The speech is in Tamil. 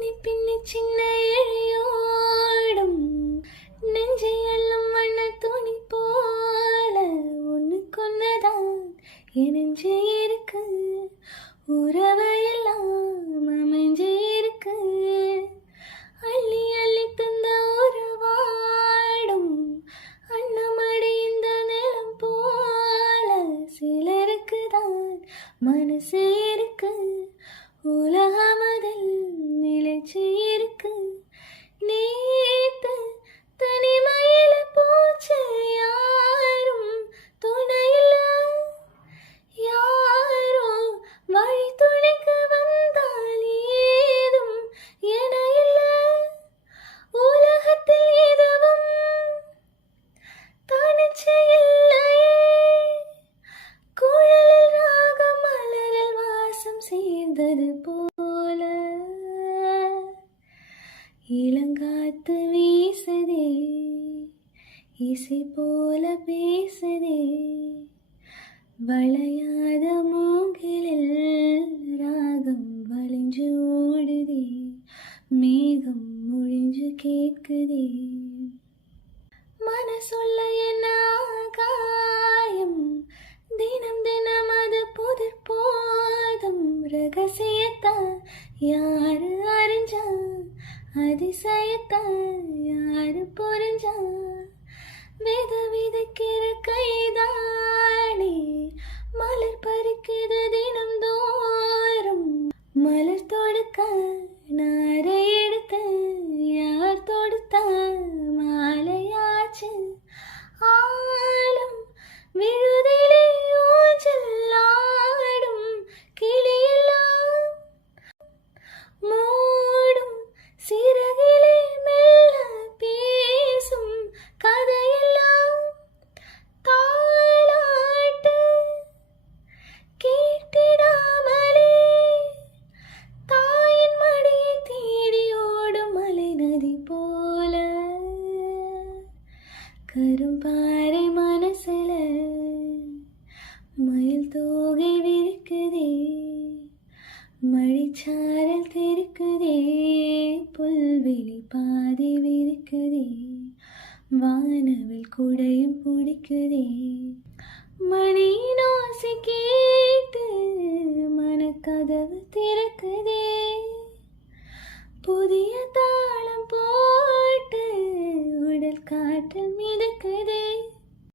பின்னி பின்னி சின்ன இழையோடும் நெஞ்சை அள்ளும் வண்ண துணி போல ஒன்னுக்கொன்னதான் என் நெஞ்சே இருக்கு. உறவையெல்லாம் அமைஞ்சே இருக்கு. அள்ளி அள்ளி தந்த உறவாடும் அன்னமடி இந்த நிலம் போல சிலருக்குதான் மனசே இருக்கு. உலகமதில் நிலைச்சு இருக்கு. நேத்து தனிமையில போச்சு யாரும் துணையில. யாரோ வழி துணைக்கு வந்தால் ஏதும் என இல்ல. உலகத்தில் எதுவும் தனிச்சு இல்லையே. குழலில் ராகம் மலரில் வாசம் சேர்ந்தது போல இளங்காத்து வீசுதே. இசை போல பேசுதே. வளையாத மூங்கிலில் ராகம் வளைஞ்சு ஓடுதே. மேகம் மொழிஞ்சு கேட்குதே. மனசொல்ல என்ன ஆகாயம். தினம் தினம் அது புதிர் போதும். ரகசியத்தான் யாரு அறிஞ்சா. அதிசயத்தான் யாரு புரிஞ்சா. வித விதைக்கிற கைதானே மலர் பறிக்குது தினம் தோறும். மலர் தொடுக்க நாரை எடுத்து யார் தொடுத்தா மாலையாச்சு. ஆலம் விழுதிலே ஊஞ்சல் ஆடும் கிளியெல்லாம் மூடும். சிறகிலே மெல்ல பேசும் கதையெல்லாம் தாலாட்டு கேட்டிடாமலே. தாயின் மடியை தேடி ஓடும் மலை நதி போல கரும்பாறை மனசுல மயில் தோகை விரிக்குதே. மழிச்சாரல் தெரிக்குதே. புல்வெளி பாதை விரிக்குதே. வானவில் குடையும் பிடிக்குதே. மணியின் ஓசை கேட்டு மனக்கதவு திறக்குதே. புதிய தாளம் போட்டு உடல் காற்றில் மிதக்குதே.